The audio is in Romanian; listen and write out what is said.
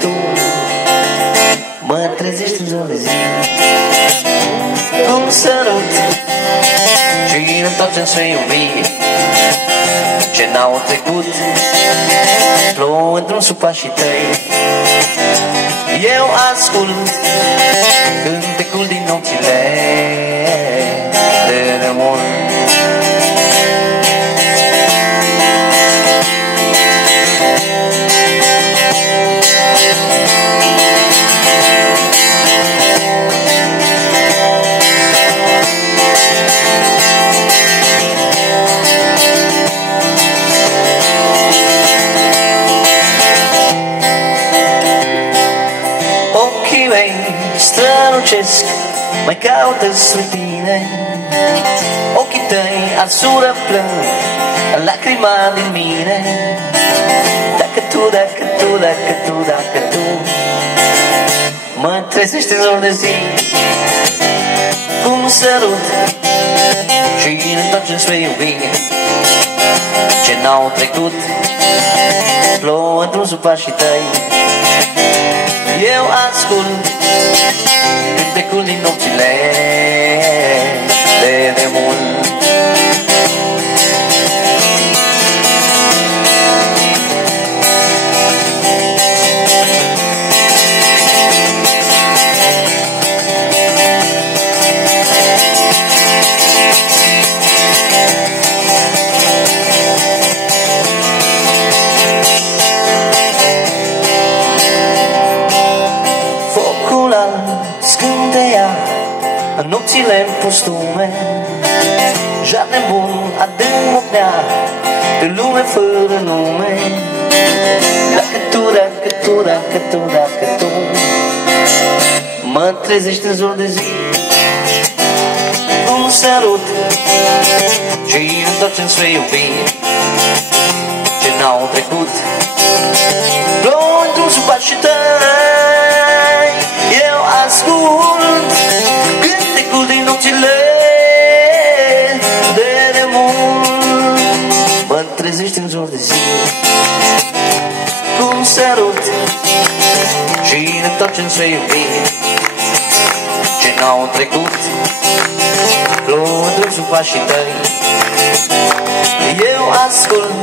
tu mă trezești în zor de zi, cum sărut și întoarce-mi spre iubire ce n-au trecut, plouă într-un sub pașii tăi. Eu ascult cântecul din nopțile de demult. Strălucesc, mai caută spre tine, ochii tăi arsură plâng lacrima din mine. Dacă tu mă trezești în zor de zi, cum sărut și întoarce spre iubire ce n-au trecut, plouă într-un sub pașii tăi. Eu ascult cântecul din nopțile de demult. În nopțile postume, jar nebun adânc mocnea pe lume fără nume. Dacă tu mă trezești în zor de zi, un sărut și întoarce-mi spre iubire ce n-au trecut, plouă într-un sub pașii tăi. Eu ascult cântecul din nopțile de demult. Mă trezești în zor de zi, cum sărut și întoarce-mi spre iubire ce n-au trecut, plouă într-un sub pașii tăi. Eu ascult